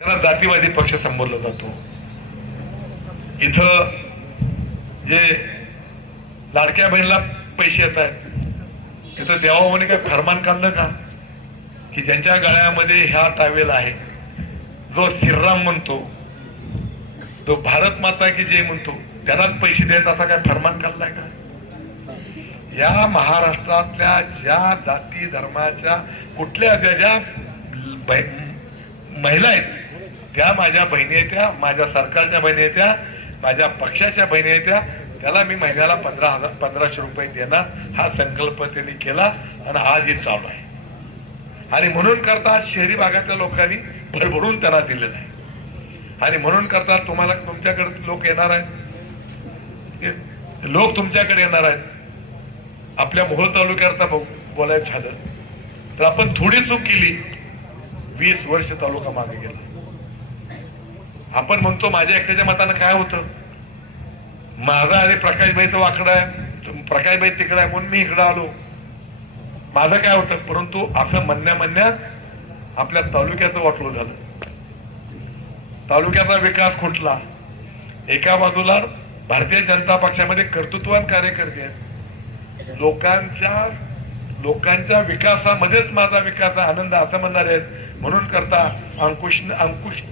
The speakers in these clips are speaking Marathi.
त्याला जातीवादी पक्ष संबोधला जातो. इथं जे लाडक्या बहिणीला पैसे येत आहेत तिथं देवा म्हणे काय फरमान काढलं का की ज्यांच्या गळ्यामध्ये ह्या टावेल आहे, जो श्रीराम म्हणतो, तो भारत माता की जय म्हणतो, त्यांनाच पैसे द्यायचा असा काय फरमान काढलाय का? या महाराष्ट्रातल्या ज्या जाती धर्माच्या कुठल्या ज्या महिला आहेत त्या माझ्या बहिणी आहेत, त्या माझ्या सरकारच्या बहिणी आहेत, त्या माझ्या पक्षाच्या बहिणी आहेत, त्याला मी महिन्याला 1500 रुपये देणार हा संकल्प त्यांनी केला आणि आज हे चालू आहे. आणि म्हणून करता शहरी भागातल्या लोकांनी भरभरून त्यांना दिलेलं आहे. आणि म्हणून करता तुम्हाला तुमच्याकडे लोक येणार आहेत, लोक तुमच्याकडे येणार आहेत. आपल्या मोहोळ तालुक्यात बोलायचं झालं तर आपण थोडी चूक केली, 20 वर्ष तालुका मागे गेला. आपण म्हणतो माझ्या एकट्याच्या मतानं काय होतं, माझा आणि प्रकाशभाईचं वाकडं आहे, प्रकाशभाई तिकडं आहे म्हणून मी इकडं आलो, माझं काय होतं. परंतु असं म्हणण्यात आपल्या तालुक्याचं वाटलं झालं. तालुक्याचा विकास खुंटला. एका बाजूला भारतीय जनता पक्षामध्ये कर्तृत्ववान कार्यकर्ते आहेत, लोकांच्या विकासामध्येच माझा विकास आनंद असं म्हणणारे आहेत. म्हणून करता अंकुश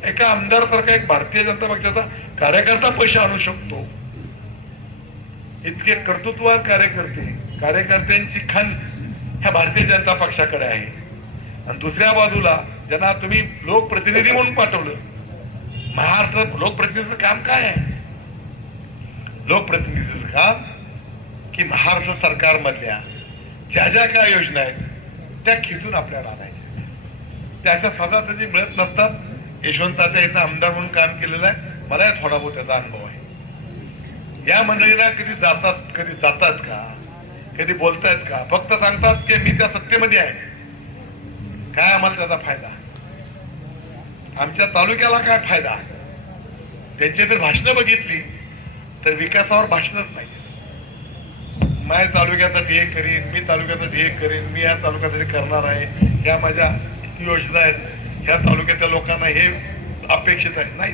एका आमदार सारखा एक भारतीय जनता पक्षाचा कार्यकर्ता पैसे आणू शकतो. इतके कर्तृत्ववान कार्यकर्त्यांची खण ह्या भारतीय जनता पक्षाकडे आहे. आणि दुसऱ्या बाजूला ज्यांना तुम्ही लोकप्रतिनिधी म्हणून पाठवलं, महाराष्ट्रात लोकप्रतिनिधीचं काम काय आहे? लोकप्रतिनिधीचं काम की महाराष्ट्र सरकारमधल्या ज्या ज्या काय योजना आहेत त्या खिचून आपल्याला आणायच्या. त्या अशा सहजासहजी मिळत नसतात. यशवंताच्या इथं आमदार म्हणून काम केलेलं आहे, मला थोडा बहुत त्याचा अनुभव आहे. या मंडळीला कधी जातात का, कधी बोलतायत का? फक्त सांगतात की मी त्या सत्तेमध्ये आहे. काय आम्हाला त्याचा फायदा? आमच्या तालुक्याला काय फायदा? त्यांची जर भाषणं बघितली तर विकासावर भाषणच नाही. माझ्या तालुक्यासाठी हे करीन, मी तालुक्यासाठी हे करीन, मी या तालुक्यासाठी करणार आहे, ह्या माझ्या योजना आहेत, ह्या तालुक्यातल्या लोकांना हे अपेक्षित आहे. नाही,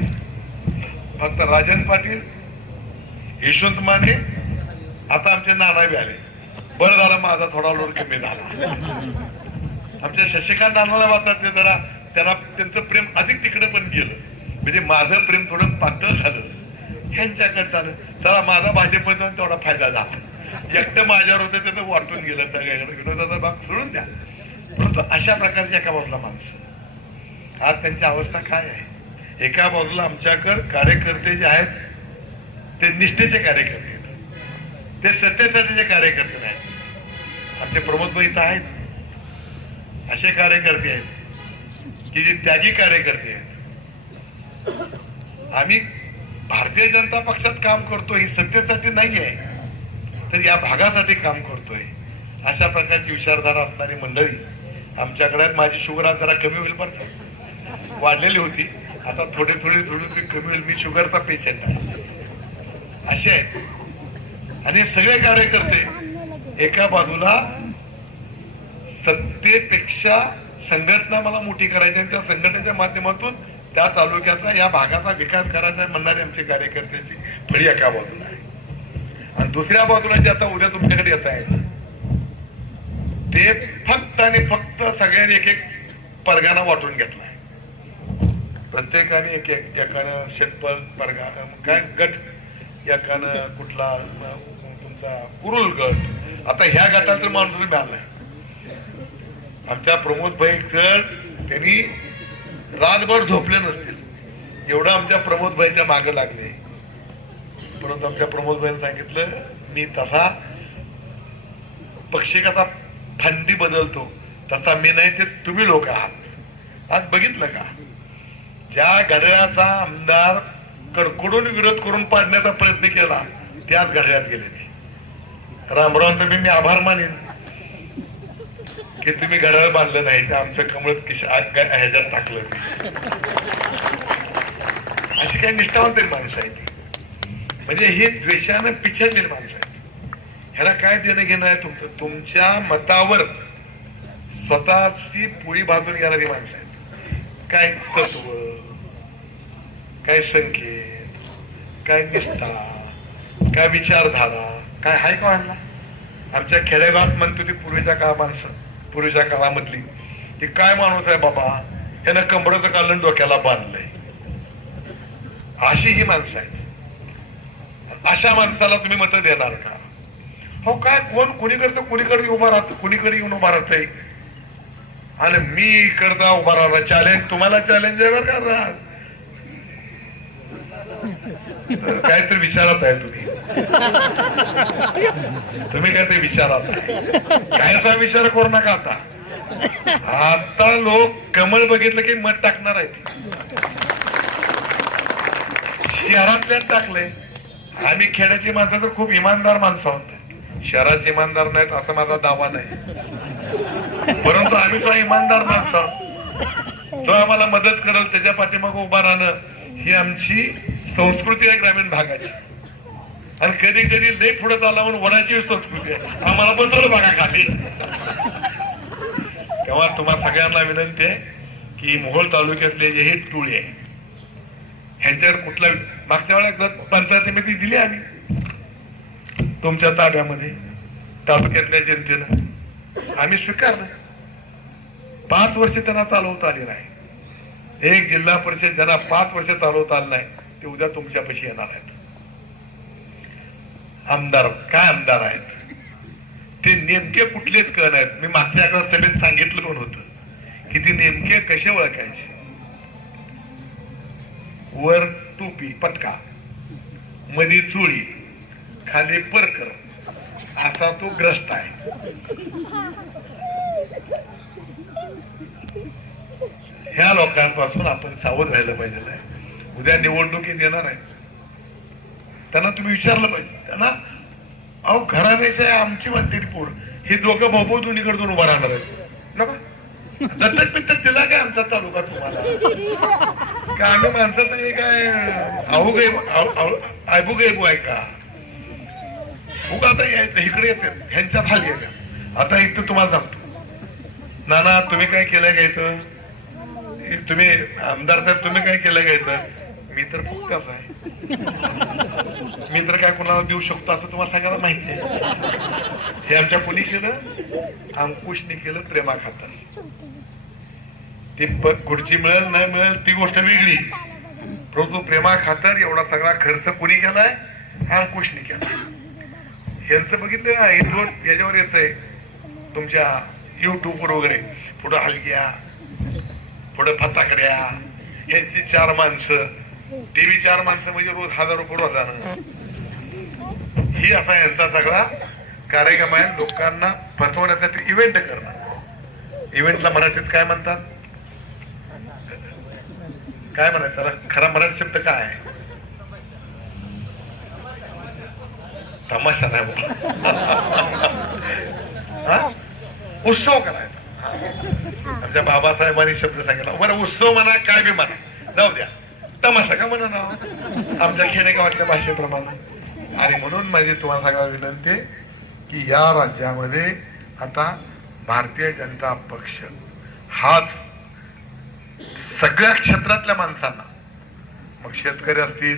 फक्त राजन पाटील, यशवंत माने, आता आमचे नाना बी आले. बरं झालं माझा थोडा लोड कमी झाला. आमच्या शशिकांत नानाला वाटतात ते जरा त्यांना त्यांचं प्रेम अधिक तिकडे पण गेलं, म्हणजे माझं प्रेम थोडं पातळ झालं, ह्यांच्याकडे झालं. चला माझा भाजपचा तेवढा फायदा झाला. एकटं माझ्यावर होते त्याचं वाटून गेलं, त्या विनोदाचा भाग सोडून द्या. परंतु अशा प्रकारची एका बाजूला माणसं, आज त्यांची अवस्था काय आहे? एका बाजूला आमच्याकडे कार्यकर्ते जे आहेत ते निष्ठेचे कार्यकर्ते आहेत, ते सत्तेसाठीचे कार्यकर्ते नाहीत. आमचे प्रमोदभाई इथं आहेत, असे कार्यकर्ते आहेत की जे त्यागी कार्यकर्ते आहेत. आम्ही भारतीय जनता पक्षात काम करतोय, ही सत्तेसाठी नाही आहे, तर या भागासाठी काम करतोय. अशा प्रकारची विचारधारा असणारी मंडळी आमच्याकडे. माझी शुगर आज जरा कमी होईल, बरं वाढलेली होती, आता थोडी कमी होईल. मी शुगरचा पेशंट आहे. असे आहेत. आणि सगळे कार्यकर्ते एका बाजूला सत्तेपेक्षा संघटना मला मोठी करायची आणि त्या संघटनेच्या माध्यमातून त्या तालुक्याचा, या भागाचा विकास करायचा म्हणणारे आमचे कार्यकर्त्याची फळी एका बाजूला आहे. आणि दुसऱ्या बाजूला जे आता उद्या तुमच्याकडे येत आहेत ते फक्त आणि फक्त सगळ्यांनी एक एक परगाना वाटून घेतलाय. प्रत्येकाने एकानं शेतपल परगाना काय गट, एकानं कुठला तुमचा कुरुल गट. आता ह्या गटात तर माणूस मिळालाय. आमच्या प्रमोदभाई सर त्यांनी रातभर झोपले नसतील, एवढं आमच्या प्रमोदभाईच्या मागे लागले. परंतु आमच्या प्रमोदभाईने सांगितलं, मी तसा पक्षी कसा थंडी बदलतो तसा मी नाही, ते तुम्ही लोक आहात. आज बघितलं का, ज्या घड्याळाचा आमदार कडकडून विरोध करून पाडण्याचा प्रयत्न केला त्याच घड्याळात गेले ते. रामरावांचा मी आभार मानेन की तुम्ही घड्याळ बांधलं नाही, ते आमचं कमळ ह्याच्यात टाकलं. ते अशी काही निष्ठावंत माणसं आहे ती, म्हणजे हे द्वेषानं पिछडलेली माणसं आहेत. ह्याला काय देणं घेणं आहे तुमचं? तुमच्या मतावर स्वतःची पोळी भाजून घेणारी माणसं आहेत. काय तत्व, काय संकेत, काय निष्ठा, काय विचारधारा, काय आहे का आणला? आमच्या खेडेगावात म्हणतो ती पूर्वीच्या काळामधली ती काय माणूस आहे बाबा, ह्यानं कंबरचं काढलं डोक्याला बांधलंय. अशी ही माणसं आहेत. अशा माणसाला तुम्ही मत देणार का? हो काय, कोण कुणीकडे उभा राहत, कुणीकडे येऊन उभा राहतय आणि मी इकडचा उभा राहणार. चॅलेंज तुम्हाला चॅलेंज आहे बरं का. काहीतरी विचारात आहे तुम्ही काहीतरी विचारात आहे. कायचा विचार करू नका. आता लोक कमळ बघितलं की मत टाकणार आहेत. शहरातल्या टाकले. आम्ही खेड्याची माणसं तर खूप इमानदार माणसं आहोत. शहराचे इमानदार नाहीत असं माझा दावा नाही, परंतु आम्ही जो इमानदार माणसं आहोत, जो आम्हाला मदत करेल त्याच्या पाठीमागे उभा राहणं ही आमची संस्कृती आहे ग्रामीण भागाची. आणि कधी कधी लई पुढे चालला म्हणून वडाची संस्कृती आहे. आम्हाला बसवलं बघा खाली. तेव्हा तुम्हाला सगळ्यांना विनंती आहे की मोहोळ तालुक्यातले जे हे टोळी आहे ह्यांच्यावर कुठला, मागच्या वेळेला पंचायत समिती दिली आम्ही तुमच्या ताब्यामध्ये, तालुक्यातल्या जनतेनं आम्ही स्वीकारलं. 5 वर्ष त्यांना चालवता आली नाही. एक जिल्हा परिषद ज्यांना 5 वर्ष चालवता आलं नाही ते उद्या तुमच्यापाशी येणार आहेत. आमदार काय आमदार आहेत ते नेमके कुठलेच कळ नाहीत. मी मागच्या एका सभेत सांगितलं पण होतं की ते नेमके कसे ओळखायचे. वर टोपी पटका, मध्ये चोळी, खाली परकर, असा तो ग्रस्त आहे. ह्या लोकांपासून आपण सावध राहिलं पाहिजे. उद्या निवडणुकीत येणार आहेत त्यांना तुम्ही विचारलं पाहिजे. त्यांना अहो घराण्याचे आमची म्हणते पोर हे दोघं भाऊ दोन्हीकडून उभा राहणार आहेत ना. दत्तक पित्तक दिला काय आमचा तालुका तुम्हाला? का आम्ही माणसं सगळी काय आयबुगैबू आहे का? उगा आता यायचं इकडे येते ह्यांच्या खाली येते. आता इथं तुम्हाला सांगतो नाना तुम्ही काय केलंय का इथं? तुम्ही आमदार साहेब तुम्ही काय केलंय का इथं? मी तर फुकटाच आहे. मी तर काय कोणाला देऊ शकतो असं तुम्हाला सांगायला माहिती आहे. हे आमच्या कोणी केलं? अंकुशने केलं प्रेमा खातर. ती खुर्ची मिळेल नाही मिळेल ती गोष्ट वेगळी, परंतु प्रेमा खातर एवढा सगळा खर्च कोणी केलाय? अंकुशने केला. ह्यांचं बघितलं हे दोन याच्यावर येत आहे तुमच्या युट्यूबवर वगैरे, पुढं हलग्या पुढं फताकड्या, ह्यांची 4 माणसं, टीव्ही 4 माणसं म्हणजे रोज 1000 रुपये रोजानं. ही असा यांचा सगळा कार्यक्रम आहे. लोकांना फसवण्यासाठी इव्हेंट करणं. इव्हेंटला मराठीत काय म्हणतात? काय म्हणायचं त्याला? खरा मराठी शब्द काय आहे? तमाशा नाही उत्सव करायचा. आमच्या बाबासाहेबांनी शब्द सांगितला. बरं उत्सव म्हणा काय बी म्हणा, जाऊ द्या, तमाशा का म्हणा ना आमच्या खेडेगावातल्या भाषेप्रमाणे. आणि म्हणून माझी तुम्हाला सगळ्यांना विनंती आहे की या राज्यामध्ये आता भारतीय जनता पक्ष हाच सगळ्या क्षेत्रातल्या माणसांना, मग शेतकरी असतील,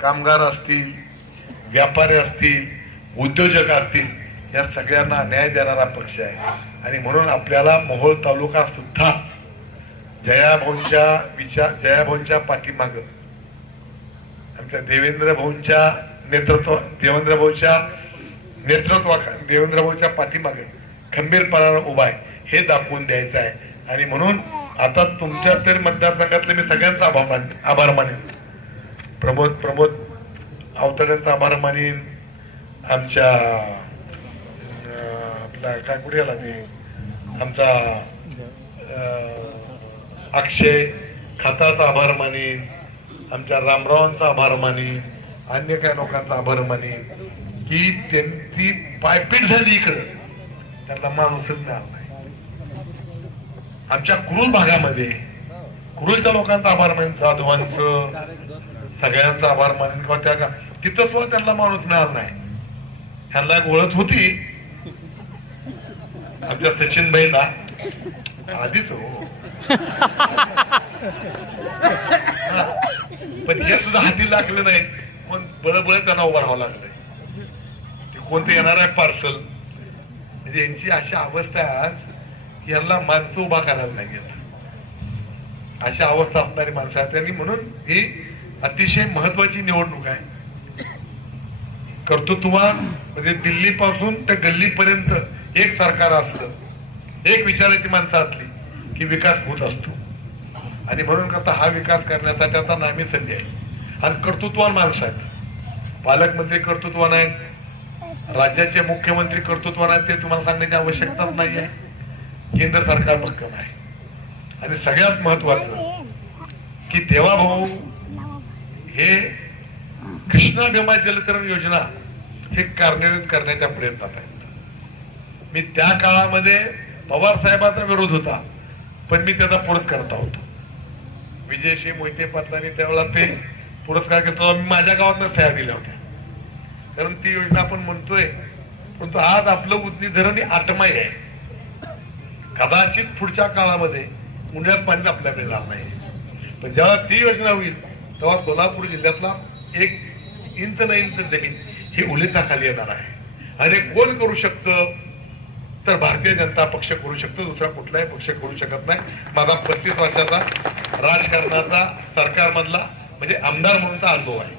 कामगार असतील, व्यापारी असतील, उद्योजक असतील, या सगळ्यांना न्याय देणारा पक्ष आहे. आणि म्हणून आपल्याला मोहोळ तालुका सुद्धा जयाभाऊंच्या पाठीमागं आमच्या देवेंद्र भाऊंच्या पाठीमागे खंबीरपणानं उभा आहे हे दाखवून द्यायचं आहे. आणि म्हणून आता तुमच्या तरी मतदारसंघातले मी सगळ्यांचा आभार मानेन. प्रमोद अवतड्यांचा आभार मानेन. आमच्या आपला काय कुठे आला ते आमचा अक्षय खाताचा आभार मानेन. आमच्या रामरावांचा आभार मानेन. अन्य काय लोकांचा आभार मानेन की त्यांची पायपीट झाली इकडं, त्यांना माणूसच मिळाला नाही. आमच्या कुरुल भागामध्ये कुरुलच्या लोकांचा आभार मानेन, जाधवांचं सगळ्यांचा आभार मानेन. किंवा त्या तिथं सुद्धा त्यांना माणूस मिळाला नाही. ह्यांना एक ओळख होती आमच्या सचिन भाईला आधीच. हो पण हे सुद्धा हाती लागलं नाही, मग बळबळ त्यांना उभं राहावं लागलंय. ते कोणतं येणार आहे पार्सल, म्हणजे यांची अशी अवस्था आहे आज की यांना माणसं उभा करायला नाही येत, अशी अवस्था असणारी माणसं आहेत. आणि म्हणून ही अतिशय महत्वाची निवडणूक आहे. कर्तृत्ववान म्हणजे दिल्ली पासून त्या गल्लीपर्यंत एक सरकार असलं, एक विचाराची माणसं असली की विकास होत असतो. आणि म्हणून करता हा विकास करण्यासाठी आता नामी संधी आहे. आणि कर्तृत्ववान माणसं आहेत, पालकमंत्री कर्तृत्ववान आहेत, राज्याचे मुख्यमंत्री कर्तृत्ववान आहेत, ते तुम्हाला सांगण्याची आवश्यकताच नाही आहे. केंद्र सरकार भक्कम आहे. आणि सगळ्यात महत्वाचं की देवाभाऊ हे कृष्णा भीमा जलतरण योजना हे कार्यान्वित करण्याच्या प्रयत्नात आहेत. मी त्या काळामध्ये पवार साहेबांचा विरोध होता, पण मी त्याचा पुरस्कार होतो. विजयसिंह मोहिते पाटलांनी त्यावेळेला ते पुरस्कार घेतला, मी माझ्या गावातनं सह्या दिल्या होत्या. कारण ती योजना आपण म्हणतोय, परंतु आज आपलं उजनी धरण आटमाई आहे. कदाचित पुढच्या काळामध्ये उन्हाळ्यात पाणी आपल्याला मिळणार नाही, पण जेव्हा ती योजना होईल तेव्हा सोलापूर जिल्ह्यातला 1 इंच न इंच जमीन ही उलिताखाली येणार आहे. आणि कोण करू शकतं तर भारतीय जनता पक्ष करू शकतो, दुसरा कुठलाही पक्ष करू शकत नाही. माझा 35 वर्षाचा राजकारणाचा सरकारमधला म्हणजे आमदार म्हणूनचा अनुभव आहे.